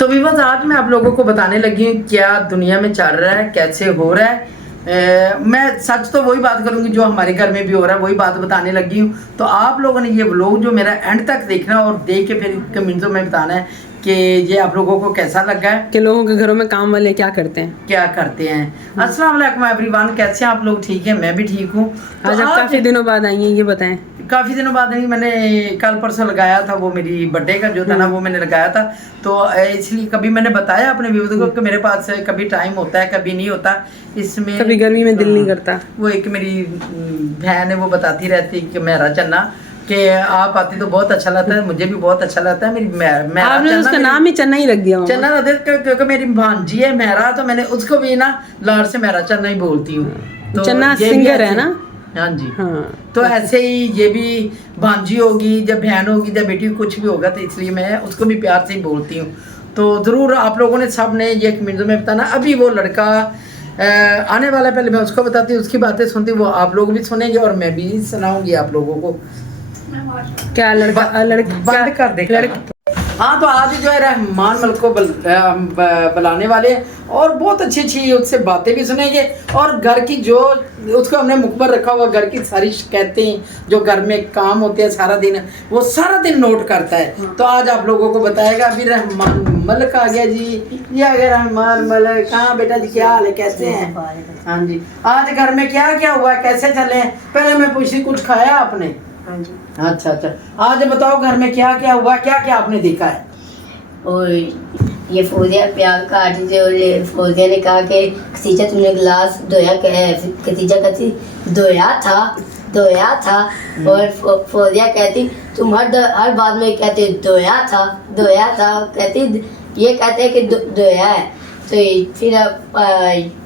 तो विवाद आज मैं आप लोगों को बताने लगी हूँ क्या दुनिया में चल रहा है, कैसे हो रहा है। मैं सच तो वही बात करूंगी जो हमारे घर में भी हो रहा है, वही बात बताने लगी हूँ। तो आप लोगों ने ये व्लॉग जो मेरा एंड तक देखना और देख के फिर कमेंट्स में बताना है कि ये आप लोगों को कैसा लगा है, कि लोगों के घरों में काम वाले क्या करते हैं। अस्सलाम वालेकुम एवरीवन, कैसे हैं आप लोग? ठीक है, मैं भी ठीक हूँ। तो आज आप काफी दिनों बाद आई हैं, ये बताएं। काफ़ी दिनों बाद नहीं, मैंने कल परसों लगाया था, वो मेरी बर्थडे का जो था ना वो मैंने लगाया था। तो इसलिए कभी मैंने बताया अपने व्यूअर्स को कि मेरे पास कभी टाइम होता है कभी नहीं होता। इसमें कभी गर्मी में दिल नहीं करता। वो एक मेरी बहन है, वो बताती रहती कि मेरा चन्ना कि आप आती तो बहुत अच्छा लगता है, मुझे भी बहुत अच्छा लगता है। मेरी आपने उसका नाम ही चन्ना ही रख दिया। चन्ना रख दिया क्योंकि मेरी भांजी है मेरा, तो मैंने उसको भी ना लाड़ से मेरा चन्ना ही बोलती हूँ। तो चन्ना सिंगर है ना? हाँ जी। हाँ। तो ऐसे ही ये भी भांजी होगी, जब बहन होगी, जब बेटी कुछ भी होगा, तो इसलिए मैं उसको भी प्यार से ही बोलती हूँ। तो ज़रूर आप लोगों ने सब ने ये कमेंट में बताना। अभी वो लड़का आने वाला, पहले मैं उसको बताती हूँ, उसकी बातें सुनती, वो आप लोग भी सुनेंगे और मैं भी सुनाऊंगी आप लोगों को। क्या लड़का बंद कर दे। हाँ, तो आज जो है रहमान मलिक को बुलाने वाले हैं और बहुत अच्छी अच्छी उससे बातें भी सुनेंगे और घर की जो उसको हमने मुख पर रखा हुआ घर की सारी शिकायतें जो घर में काम होते हैं सारा दिन, वो सारा दिन नोट करता है। तो आज आप लोगों को बताएगा। अभी रहमान मलिक आ गया जी, ये आ गया रहमान मलिक। हाँ बेटा जी, क्या हाल है, कैसे हैं? हाँ जी। आज घर में क्या क्या हुआ, कैसे चले? पहले मैं पूछी, कुछ खाया आपने? अच्छा अच्छा, आज बताओ घर में क्या क्या हुआ, क्या क्या आपने देखा है? और ये फौजिया प्याज काट दी और फौजिया ने कहा कि खतीजा तुमने गिलास धोया, खतीजा कहती धोया था और फौजिया कहती तुम हर बात में कहते धोया था कहती ये कहते हैं कि धोया है। तो फिर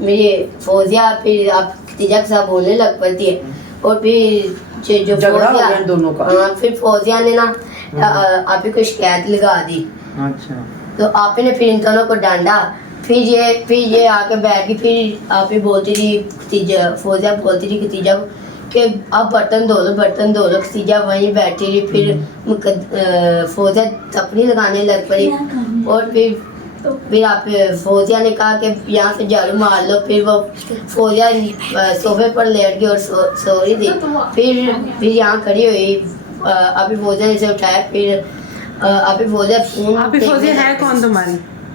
मेरी फौजिया फिर आप खतीजा के साथ बोलने लग पड़ती है और फिर जो फौजिया दोनों का। हाँ, फिर फौजिया ने ना आप ही को शिकायत लगा दी। अच्छा। तो आप ही ने फिर इन दोनों को डांटा। फिर ये आके बैठ गई। फिर आप ही बोलती थी खतीजा, फौजिया बोलती थी खतीजा को कि अब बर्तन धो लो। खतीजा वहीं बैठी रही। फिर फौजिया थपड़ी लगाने लग पड़ी और फिर आप फौजिया ने कहा कि यहाँ से झाड़ू मार लो। फिर वो फौजिया सोफे पर लेट गई और सो रही थी। फिर यहाँ खड़ी हुई, अभी फौजिया ने इसे उठाया। फिर अभी फौजिया है कौन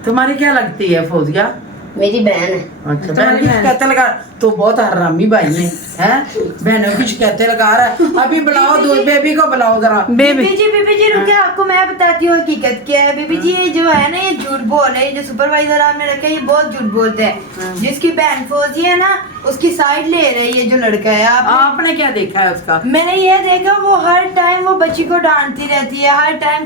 तुम्हारी क्या लगती है फौजिया? मेरी बहन है। अच्छा, बहन की शिकायतें लगा तो बहुत हरामी भाई है, बहनों की शिकायतें लगा रहा है। अभी बुलाओ, बेबी को बुलाओ जरा। बीबी जी रुकिए, आपको मैं बताती हूँ हकीकत क्या है। बीबी जी, ये जो है ना, ये झूठ बोल रहे हैं। जो सुपरवाइजर आपने रखे हैं, ये बहुत झूठ बोलते हैं। जिसकी बहन फौजी है ना, उसकी साइड ले रही है जो लड़का है। आपने क्या देखा है उसका? मैंने ये देखा, वो हर टाइम वो बच्ची को डांटती रहती है। हर टाइम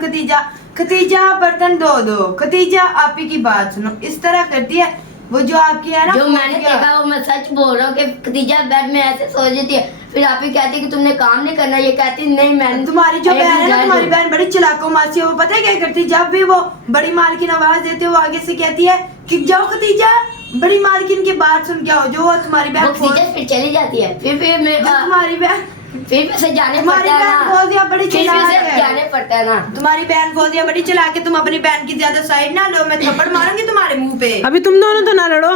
खतीजा बर्तन धो दो, खतीजा आप ही की बात सुनो, इस तरह करती है। वो जो आपकी है ना, जो मैंने देखा वो मैं सच बोल रहा हूँ कि खतीजा बेड में ऐसे सो जाती है। फिर आप ही कहती है कि तुमने काम नहीं करना, ये कहती नहीं मैंने। तुम्हारी जो बहन है ना, तुम्हारी बहन बड़ी चलाको मासी है। वो पता है क्या करती? जब भी वो बड़ी मालकिन आवाज देती है, वो आगे से कहती है कि जाओ खतीजा, बड़ी मालकिन की बात सुन के आओ। जो वो तुम्हारी बहन फिर चली जाती है। फिर तुम्हारी बहन फिर से जाने तुम्हारी बहन फौजिया बड़ी चलाक है। जाने पड़ता है ना। तुम्हारी बहन फौजिया बड़ी चलाक है। तुम अपनी बहन की ज्यादा साइड ना लो, मैं थप्पड़ मारूंगी तुम्हारे मुंह पे। अभी तुम दोनों तो ना लड़ो।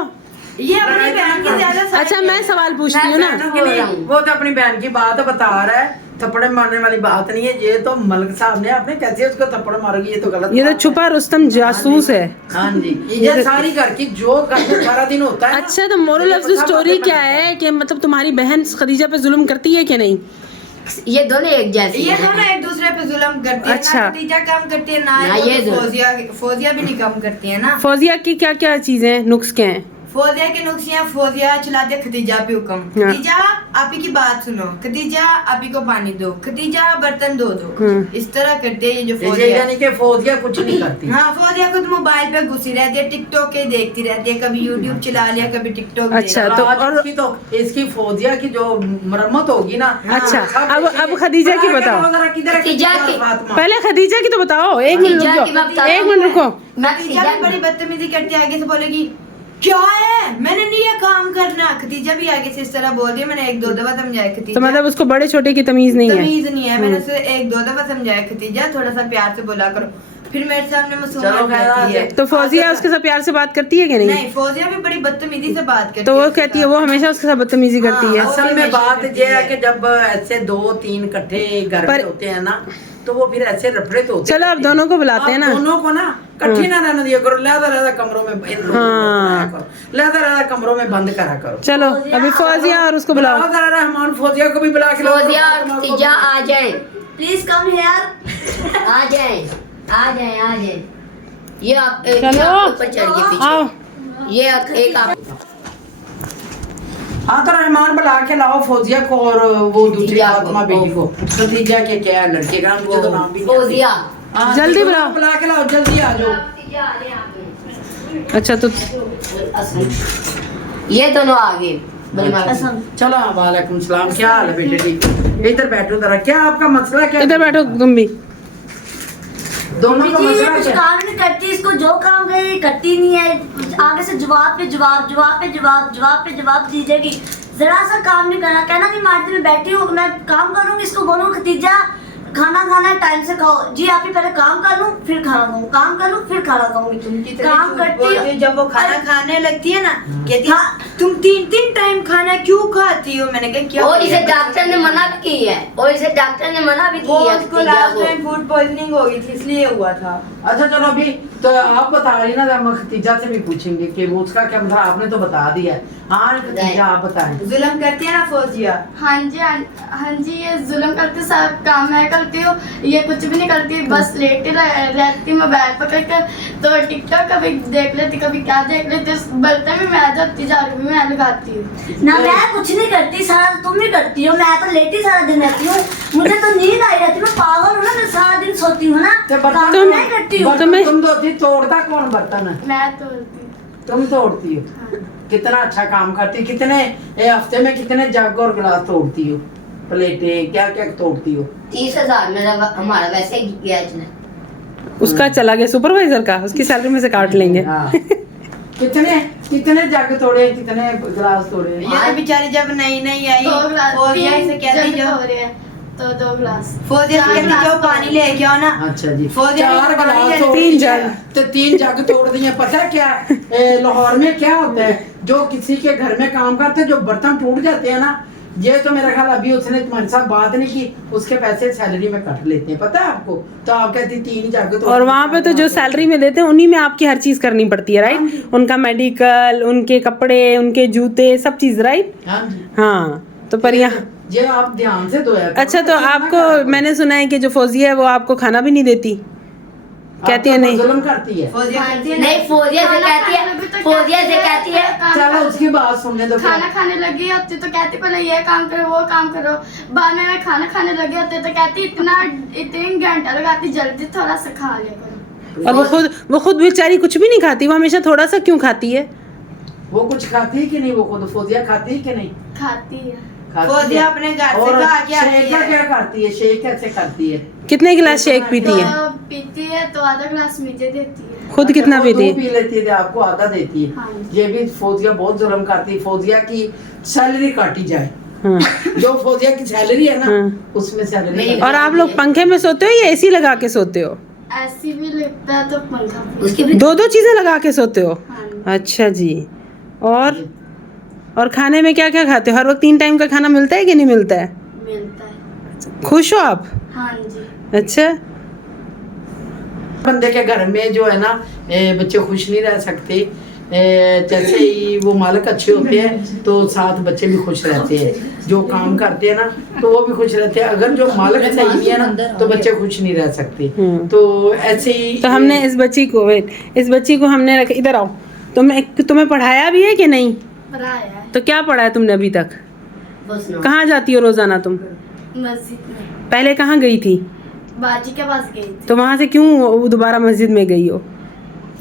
ये अपनी बहन की ज्यादा साइड। अच्छा, मैं सवाल पूछती हूँ ना। वो तो अपनी बहन की बात बता रहा है, थप्पड़ मारने वाली बात नहीं है। ये तो मलिक साहब ने आपने कैसे उसको थप्पड़ मारोगी, ये तो गलत। ये तो छुपा रुस्तम जासूस है। हाँ जी, ये सारी घर की जो घर में सारा दिन होता है। अच्छा, तो मोरल ऑफ द स्टोरी क्या है कि मतलब तुम्हारी बहन खदीजा पे जुल्म करती है कि नहीं? ये दोनों एक जैसे ये दोनों एक दूसरे पे जुल्म करती है। अच्छा। ना खदीजा कम करती है, ना ये फौजिया भी नहीं कम करती है ना। फौजिया की क्या क्या चीजें हैं, नुक्स क्या हैं? फौजिया के नुक्सियाँ, फौजिया चलाते खदीजा पे हुक्म। खदीजा आप ही की बात सुनो, खदीजा आप ही को पानी दो, खदीजा बर्तन धो दो। इस तरह करते हैं जो फौजिया। यानी कि फौजिया कुछ नहीं करती। हाँ, फौजिया खुद मोबाइल पे घुसी रहती है, टिकटॉक के देखती रहती है। कभी यूट्यूब चला लिया, कभी टिकटॉक। अच्छा, तो और इसकी फौजिया की जो मरम्मत होगी ना। अच्छा, अब खदीजा की बताओ। पहले खदीजा की तो बताओ। एक मिनट रुको। खदीजा भी बड़ी बदतमीजी करती है, आगे से बोलेगी क्या है, मैंने नहीं ये काम करना। खदीजा भी आगे से इस तरह बोल दिया। मैंने एक दो दफा समझाया खदीजा। तो मतलब उसको बड़े छोटे की तमीज नहीं है? तमीज नहीं है। मैंने उसे एक दो दफा समझाया खदीजा थोड़ा सा प्यार से बोला करो। फिर मेरे सामने मासूम चलो बन खैर, जाती है। तो फौजिया उसके साथ प्यार से बात करती है कि नहीं? नहीं, फौजिया भी बड़ी बदतमीजी से बात करती तो है वो उसके कहती है साथ। वो हमेशा उसके साथ बदतमीजी करती है। हाँ, असल में हमेशा बात करती ये है है। कि जब ऐसे 2-3 इकट्ठे घर में पर- होते हैं ना, तो वो फिर ऐसे रफड़े तो होते चलो अब दोनों को बुलाते हैं ना। आप दोनों को ना इकट्ठे ना रहने दिया करो, लहदा कमरों में इन लोगों को बुलाया करो, लहदा कमरों में बंद करा करो। चलो अभी फौजिया और उसको बुलाओ। जरा रहमान फौजिया को भी बुला के लाओ। फौजिया और खतीजा आ जाए, प्लीज कम हियर। आ जाए, आ जाए, आ जाए। ये आप ये चलो। आपके ऊपर चढ़ गए आओ। पीछे। ये एक आप हाँ तो रहमान बुला के लाओ फौजिया को और वो दूसरी खतीजा को। फातिमा बेटी को। खतीजा के क्या है लड़के का नाम, मुझे तो नाम भी नहीं आता। फौजिया। हाँ, जल्दी तो बुलाओ। बुला के लाओ, जल्दी आ जाओ। अच्छा तो ये दोनों आगे बड़ी माँ। चलो वालेकुम सलाम, क्या हाल है बेटे? ठीक है, इधर बैठो जरा। क्या आपका मसला क्या है? इधर बैठो तुम भी। दोनों का ये मसला कुछ क्या है? काम नहीं करती, इसको जो काम करे ये करती नहीं है। आगे से जवाब पे जवाब, जवाब पे जवाब, जवाब पे जवाब दीजिएगी। जरा सा काम नहीं करना, कहना कि मार्केट में बैठी हूँ मैं काम करूँगी, इसको बोलूँ खतीजा खाना खाना है टाइम से खाओ जी। आप ही पहले काम कर लूँ फिर खाना खाऊँ, काम कर लूँ फिर खाना खाऊंगी। तुम कितने काम झूठ करती बोलते हो। जब वो खाना अरे, खाने लगती है ना, कहती है हाँ। तुम 3-3 टाइम खाना क्यों खाती हो? मैंने कहा क्या और हो इसे गया? डॉक्टर ने मना भी की है, और इसे डॉक्टर ने मना भी वो की है उसको खतीजा लास्ट को। टाइम फूड पॉइजनिंग हो गई थी, इसलिए हुआ था। अच्छा चलो अभी तो आप बता रही ना, हम खतीजा से भी पूछेंगे कि वो उसका क्या मतलब, आपने तो बता दिया है। हाँ खतीजा आप बताएं। जुल्म करती है ना फौजिया। हाँ जी, हाँ जी, ये जुल्म करते सब काम मैं करती हूँ, ये कुछ भी नहीं करती, बस लेटी रहती मोबाइल पकड़ कर। तो टिकटॉक कभी देख लेती, कभी क्या देख लेती, बर्तन भी मैं जाती, झाड़ू भी मैं लगाती हूँ। ना मैं कुछ नहीं करती, सारा तुम ही करती हो। मैं तो लेटी सारा दिन रहती हूँ, मुझे तो नींद आई रहती है, मैं पागल हूँ ना, मैं सारा दिन सोती हूँ ना, तो काम बर्तन मैं करती हूँ। बर्तन तुम धोती, तोड़ता कौन बर्तन है? मैं तोड़ती हूँ। तुम तोड़ती हो? कितना अच्छा काम करती हो। कितने हफ्ते में कितने जग और गिलास तोड़ती हो, प्लेटें क्या क्या तोड़ती हो? 30,000 मेरा हमारा वैसे गया इसने। उसका चला गया सुपरवाइजर का, उसकी सैलरी में से काट लेंगे। हाँ। कितने कितने जग तोड़े, कितने गिलास तोड़े? ये तो बेचारी जब नई नई आई, 2 गिलास, फौजिया इसे कहती जग जो हो रहे हैं, तो 2 गिलास। फौजिया से कहती जो पानी लेके आओ ना। अच्छा जी, फौजिया 4 ने पानी गिलास ले- तोड़ 3 दिए, जग। तो 3 जग तोड़ दिए। पता है क्या लाहौर में क्या होता है, जो किसी के घर में काम करते हैं, जो बर्तन टूट जाते हैं ना, ये तो मेरा ख्याल अभी उसने तुम्हारे साथ बात नहीं की, उसके पैसे सैलरी में कट लेते हैं, पता है आपको? तो आप कहती 3 जग तोड़। और वहाँ पे तो जो सैलरी में देते हैं उन्हीं में आपकी हर चीज करनी पड़ती है, राइट? उनका मेडिकल, उनके कपड़े, उनके जूते, सब चीज, राइट? हाँ जी। हाँ तो पर यहाँ ये आप ध्यान से धोया करो। अच्छा, तो आपको मैंने सुना है कि जो फौजिया है वो आपको खाना भी नहीं देती, कहती है आपको नहीं? जुल्म करती है। फौजिया कहती है ना, नहीं, फौजिया से खाना कहती खाने लगी तो है, फौजिया से कहती है चलो उसकी बात सुनने दो। खाना खाने लगी होती तो कहती पहले ये काम करो वो काम करो। बाद में मैं खाना खाने लगी होती तो कहती इतने घंटा लगाती, जल्दी थोड़ा सा खा लिया करो। और वो खुद बेचारी कुछ भी नहीं खाती, वो हमेशा थोड़ा सा क्यों खाती है? वो कुछ खाती है कि नहीं? वो खुद फौजिया खाती है कि नहीं? खाती है। खाती फौजिया है। अपने घर से और खा के आती शेक का है। क्या करती है? शेक कैसे करती है? कितने गिलास शेक पीती है? तो पीती है तो आधा गिलास मुझे देती है। खुद कितना वो पीती दो है? पी लेती है, आपको आधा देती है। हाँ। ये भी फौजिया बहुत जुल्म करती है। फौजिया की सैलरी काटी जाए, हाँ। जो फौजिया की सैलरी है ना, हाँ। उसमें सैलरी नहीं, और आप लोग पंखे में सोते हो या एसी लगा के सोते हो? ऐसी भी लगता है तो पंखा भी। उसके भी 2 चीजें लगा के सोते हो? हाँ। अच्छा जी। और खाने में क्या क्या खाते हो? हर वक्त 3 टाइम का खाना मिलता है कि नहीं मिलता है? मिलता है। खुश हो आप? हाँ जी। अच्छा। बंदे के घर में जो है ना, बच्चे खुश नहीं रह सकते। जैसे ही वो मालिक अच्छे होते हैं तो साथ बच्चे भी खुश रहते हैं, जो काम करते हैं ना तो वो भी खुश रहते हैं। अगर जो मालिक सही नहीं है ना तो बच्चे खुश नहीं रह सकते। तो ऐसे ही तो हमने इस बच्ची को हमने रख, इधर आओ, तुम्हें पढ़ाया भी है कि नहीं? पढ़ाया है तो क्या पढ़ा है तुमने अभी तक? बस ना। कहाँ जाती हो रोजाना तुम? मस्जिद में। पहले कहाँ गई थी? बाजी के पास गई थी, तो वहां से क्यों दोबारा मस्जिद में गई हो?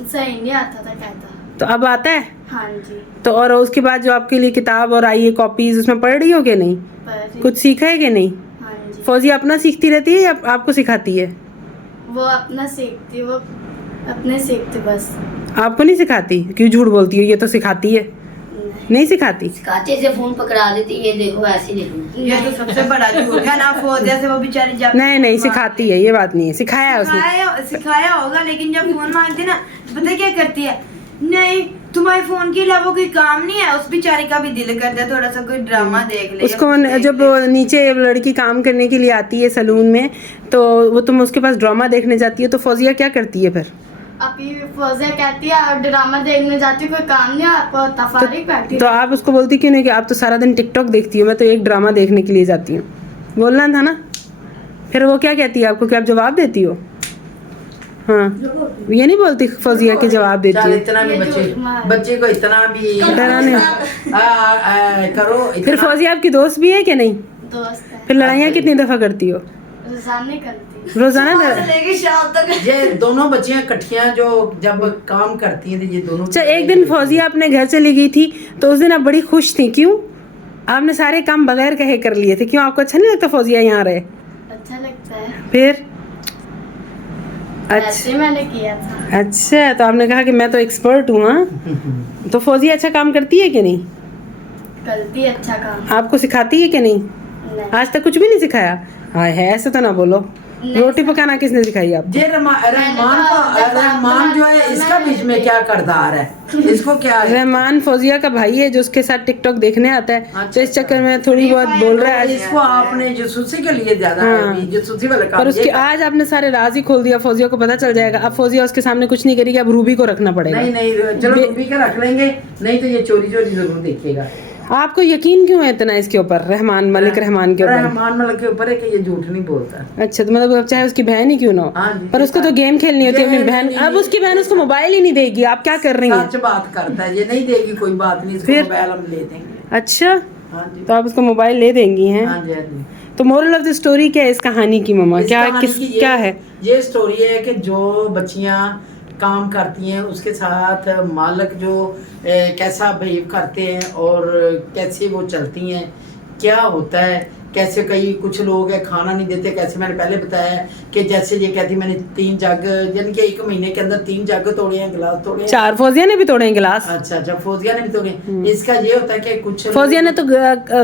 सही नहीं आता था कहता। तो अब आता है? हाँ जी। तो और उसके बाद जो आपके लिए किताब और आई है कॉपीज, उसमें पढ़ रही हो कि नहीं? पर कुछ सीखा है कि नहीं? हाँ जी। फौजी अपना सीखती रहती है या आपको सिखाती है? वो अपना सीखती, वो अपने सीखती बस। आपको नहीं सिखाती? क्यों झूठ बोलती हो, ये तो सिखाती है। नहीं। नहीं सिखाती? कांचे से फोन पकड़ा देती, ये देखो ऐसे देखो। ये तो सबसे बड़ा झूठ है ना। फौजिया से वो बेचारी जब नहीं नहीं सिखाती है, ये बात नहीं है, सिखाया है उसने। सिखाया होगा, लेकिन जब फोन मांगती ना, पता क्या करती है, नहीं तुम्हारे फोन के अलावा कोई काम नहीं है। उस बेचारी का भी दिल करता है थोड़ा सा कोई ड्रामा देख ले। उसको जब नीचे लड़की काम करने के लिए आती है सलून में, तो वो तुम उसके पास ड्रामा देखने जाती है, तो फौजिया क्या करती है फिर? अभी फौजिया कहती है आप ड्रामा देखने जाती हो, कोई काम नहीं, आपको तफारीक बैठी। तो आप उसको बोलती क्यों नहीं कि आप तो सारा दिन टिकटॉक देखती हो, मैं तो एक ड्रामा देखने के लिए जाती हूँ? बोलना था ना। फिर वो क्या कहती है आपको, क्या आप जवाब देती हो? हाँ, ये नहीं बोलती फौजिया के जवाब देती चल है। इतना भी बच्चे को इतना भी डराने करो। फिर फौजिया आपकी दोस्त भी है कि नहीं? दोस्त है, फिर लड़ाइयाँ कितनी दफा करती हो? रोजाना करती। रोजाना लेके शाम तक ये दोनों बच्चियां इकट्ठियां जो जब काम करती हैं तो ये दोनों। अच्छा, एक दिन फौजिया अपने घर चली गई थी, तो उस दिन आप बड़ी खुश थी, क्यों? आपने सारे काम बगैर कहे कर लिए थे, क्यों? आपको अच्छा नहीं लगता फौजिया यहाँ रहे? अच्छा लगता है, फिर अच्छा ऐसे मैंने किया था। अच्छा, तो आपने कहा कि मैं तो एक्सपर्ट हूँ। हाँ, तो फौजिया अच्छा काम करती है कि नहीं? करती है अच्छा काम। आपको सिखाती है कि नहीं? नहीं, आज तक कुछ भी नहीं सिखाया? हाँ है, ऐसे तो ना बोलो। रोटी पकाना किसने सिखाई आपको? ये रहमान जो है, इसका बीच में क्या किरदार है, इसको क्या है? रहमान फौजिया का भाई है जो उसके साथ टिकटॉक देखने आता है, तो इस चक्कर में थोड़ी बहुत बोल रहा है। इसको आपने जासूसी के लिए ज्यादा हाँ। जासूसी वाला काम पर उसके ये कर- आज आपने सारे राज ही खोल दिया, फौजिया को पता चल जाएगा। अब फौजिया उसके सामने कुछ नहीं करेगी, अब रूबी को रखना पड़ेगा। नहीं नहीं, चलो रूबी का रख लेंगे, नहीं तो ये चोरी चोरी जरूर देखेगा। आपको यकीन क्यों है इतना इसके ऊपर, रहमान मलिक रहमान के ऊपर? रहमान मलिक के ऊपर है कि ये झूठ नहीं बोलता। अच्छा, तो मतलब चाहे उसकी बहन ही क्यों ना हो, हाँ जी, पर उसको तो गेम खेलनी होती है अपनी बहन। नहीं, अब उसकी बहन उसको मोबाइल ही नहीं देगी, आप क्या कर रही हैं? सच बात करता है, ये नहीं देगी कोई बात नहीं, इसको फिर? मोबाइल हम ले देंगे। अच्छा, हाँ जी, तो आप उसको मोबाइल ले देंगी हैं? हाँ जी, हाँ जी। तो मोरल ऑफ द स्टोरी क्या है इस कहानी की मम्मा? इस क्या कहानी किस की क्या है? ये स्टोरी है कि जो बच्चियां काम करती हैं उसके साथ मालिक जो कैसा बिहेव करते हैं और कैसे वो चलती हैं, क्या होता है, कैसे कई कुछ लोग है खाना नहीं देते, कैसे मैंने पहले बताया कि जैसे ये कहती मैंने 3 जग, यानी कि 1 महीने के अंदर 3 जग तोड़े हैं, गिलास तोड़े हैं। 4 फौजिया ने भी तोड़े हैं गिलास। अच्छा अच्छा, फौजिया ने भी तोड़े हैं। इसका ये होता है कि कुछ फौजिया ने तो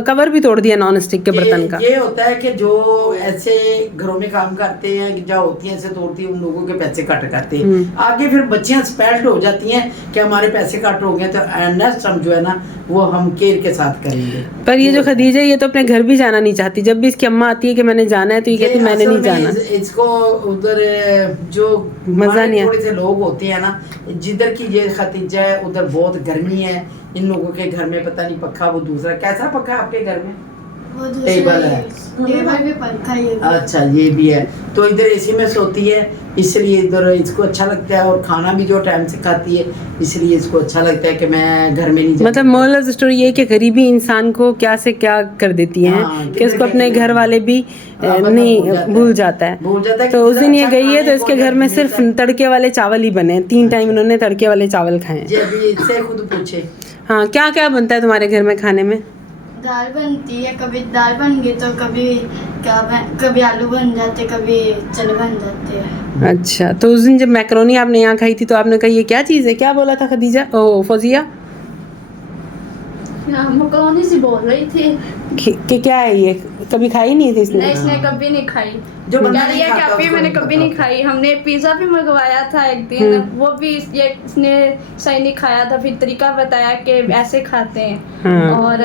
कवर भी तोड़ दिया नॉन स्टिक के बर्तन का। ये होता है कि जो ऐसे घरों में काम करते हैं, जो होती हैं ऐसे तोड़ती हैं, उन लोगों के पैसे कट करते हैं। आगे फिर बच्चियां स्पेल्ड हो जाती हैं कि हमारे पैसे कट हो गए, तो नेक्स्ट हम जो है ना वो हम केयर के साथ करेंगे। पर ये जो खदीजा, ये तो अपने घर भी जाना नहीं चाहती। जब भी इसकी अम्मा आती है कि मैंने जाना है, तो ये कहती है मैंने असल नहीं में जाना। इसको उधर जो मजा नहीं थोड़े से लोग होते हैं ना, जिधर की ये खतीजा है उधर बहुत गर्मी है, इन लोगों के घर में पता नहीं पक्का, वो दूसरा कैसा पक्का आपके घर में? वो टेबल है। टेबल भी पंखा ही है। अच्छा, ये भी है। तो इधर एसी में सोती है, इसलिए इधर इसको अच्छा लगता है, और खाना भी जो टाइम से खाती है, इसलिए इसको अच्छा लगता है कि मैं घर में नहीं जाती। मतलब मोरल ऑफ द स्टोरी ये है कि गरीबी इंसान को क्या से क्या कर देती है, हाँ, कि उसको अपने किधर घर वाले भी नहीं भूल जाता है। तो उस दिन ये गई है तो इसके घर में सिर्फ तड़के वाले चावल ही बने हैं। 3 टाइम इन्होंने तड़के वाले चावल खाए हैं। जी, अभी इससे खुद पूछे। हाँ, क्या क्या बनता है तुम्हारे घर में खाने में? दाल बनती है, कभी दाल बन गई तो कभी आलू बन जाते, कभी चने बन जाते हैं। अच्छा, तो उस दिन जब मैक्रोनी आपने यहाँ खाई थी तो आपने कहा ये क्या चीज़ है, क्या बोला था खदीजा, ओ फौजिया? मकरोनी सी बोल रही थी कि क्या है ये, कभी खाई नहीं थी इसने? नहीं, इसने कभी नहीं खाई। जो बंदा कह रही है नहीं कि खाता अभी उसको मैंने नहीं कभी पता नहीं खाई। हमने पिज्जा भी मंगवाया था एक दिन, वो भी इसने सही नहीं खाया था, फिर तरीका बताया कि ऐसे खाते हैं। हाँ। और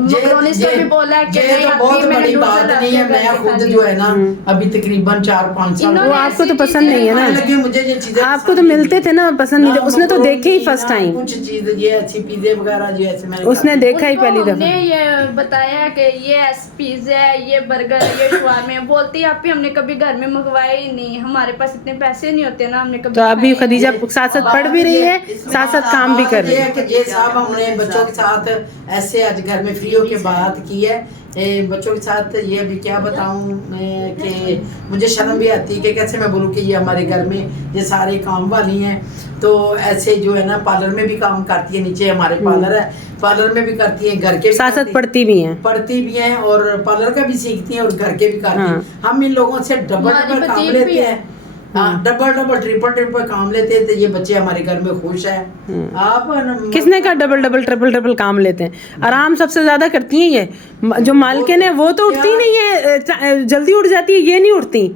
मकरोनी से भी बोला है कि ये नहीं, तो अभी बहुत मैंने बड़ी दूसरा बात ला नहीं के है। मैं करके खुद खा जो है लिया। ना अभी तकरीबन 4-5 साल इन्होंने हुआ। आपको तो पसंद नहीं है ना? खाने लगे, मुझे ये चीजें आपको तो मिलते थे ना, पसंद नहीं थे। उसने तो देखे ही फर्स्ट टाइम, कुछ चीज ये अच्छी पिज्जे वगैरह जो ऐसे मैंने उसने देखा ही उनको पहली हमने दफा। ये बताया कि ये पिज्जा है, ये बर्गर है, ये शवारमे है। बोलती है आप ही हमने कभी घर में मंगवाए ही नहीं, हमारे पास इतने पैसे नहीं होते ना, हमने कभी तो अभी खाए खदीजा नहीं। साथ साथ पढ़ भी रही है, साथ साथ काम भी कर रही है। ये साहब हमने बच्चों के साथ ऐसे आज घर में फ्री होके बात की है। बच्चों के साथ ये अभी क्या बताऊं मैं कि मुझे शर्म भी आती है कि कैसे मैं बोलूं कि ये हमारे घर में ये सारे काम वाली हैं। तो ऐसे जो है ना पार्लर में भी काम करती है, नीचे हमारे पार्लर है, पार्लर में भी करती है, घर के साथ साथ पढ़ती भी हैं। पढ़ती भी हैं और पार्लर का भी सीखती हैं और घर के भी करती हैं। हाँ। हम इन लोगों से डबल हमारी काम भतीज लेते भी है। हैं। हाँ, डबल ट्रिपल काम लेते हैं, तो ये बच्चे हमारे घर में खुश है। आप किसने कहा डबल ट्रिपल काम लेते हैं? आराम सबसे ज्यादा करती हैं ये। जो मालकिन है वो तो उठती नहीं है, जल्दी उठ जाती है, ये नहीं उठती।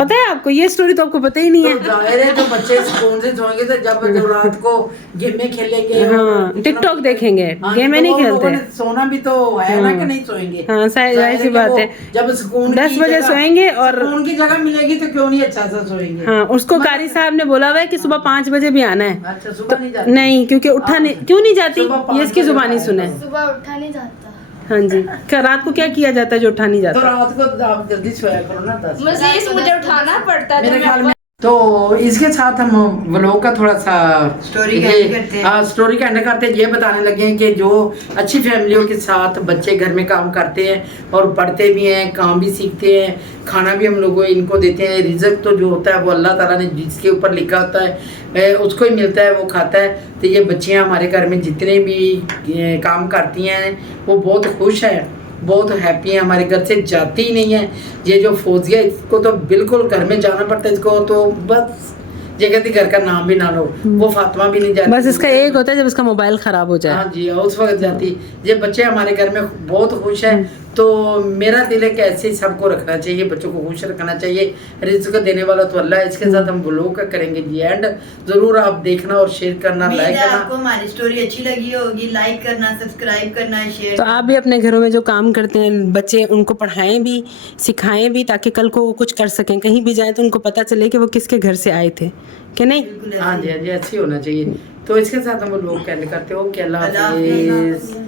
पता है आपको? ये स्टोरी तो आपको पता ही नहीं है। तो जाहिर है, जो बच्चे सुकून से सोएंगे तो जब रात को गेमें खेलेंगे, हाँ, टिकटॉक देखेंगे, हाँ, गेमें नहीं तो लोगों खेलते। ने सोना भी तो है ना, कि नहीं सोएंगे? हाँ, जाहिर सी बात है। जब सुकून 10 की बजे जगह- सोएंगे और सुकून की जगह मिलेगी तो क्यों नहीं अच्छा सा सोएंगे। हाँ, उसको कारी साहब ने बोला हुआ है कि सुबह 5 बजे भी आना है। अच्छा, सुबह नहीं जाते? नहीं, क्योंकि उठा नहीं, क्यों नहीं जाती, सुबह 5 ये इसकी बजे जुबानी आएगा। सुने। सुबह उठा नहीं जाता। हाँ जी, क्या रात को क्या किया जाता है जो उठा नहीं तो जाता? रात को आप जल्दी सोया करो ना, 10 मुझे उठाना पड़ता है, मेरे तो ख्याल मैं में। तो इसके साथ हम व्लॉग का थोड़ा सा स्टोरी का एंड करते हैं। स्टोरी का एंड करते हैं। ये बताने लगे हैं कि जो अच्छी फैमिलियों के साथ बच्चे घर में काम करते हैं और पढ़ते भी हैं, काम भी सीखते हैं, खाना भी हम लोगों इनको देते हैं। रिज़्क तो जो होता है वो अल्लाह ताला ने जिसके ऊपर लिखा होता है उसको ही मिलता है, वो खाता है। तो ये बच्चियाँ हमारे घर में जितने भी काम करती हैं वो बहुत खुश है, बहुत हैप्पी है, हमारे घर से जाती ही नहीं है। ये जो फौजिया, इसको तो बिल्कुल घर में जाना पड़ता है, इसको तो बस ये कहती घर का नाम भी ना लो। वो फातिमा भी नहीं जाती, बस इसका एक होता है जब इसका मोबाइल खराब हो जाए। हाँ जी, उस वक्त जाती। ये बच्चे हमारे घर में बहुत खुश है। तो मेरा दिल है कि ऐसे ही सबको रखना चाहिए, बच्चों को खुश रखना चाहिए। रिज़्क देने वाला तो अल्लाह है। इसके साथ हम व्लॉग का करेंगे जी एंड। जरूर आप देखना और शेयर करना, उम्मीद लाइक है करना। आपको हमारी स्टोरी अच्छी लगी होगी। लाइक करना, सब्सक्राइब करना, शेयर तो आप भी अपने घरों में जो काम करते हैं बच्चे, उनको पढ़ाएं भी, सिखाएं भी, ताकि कल को वो कुछ कर सकें। कहीं भी जाएं तो उनको पता चले कि वो किसके घर से आए थे, कि नहीं? बिल्कुल हाँ जी, हाँ जी, ऐसे ही होना चाहिए। तो इसके साथ हम लोग एंड करते हो कि अल्लाह अल्लाह हाफिज़।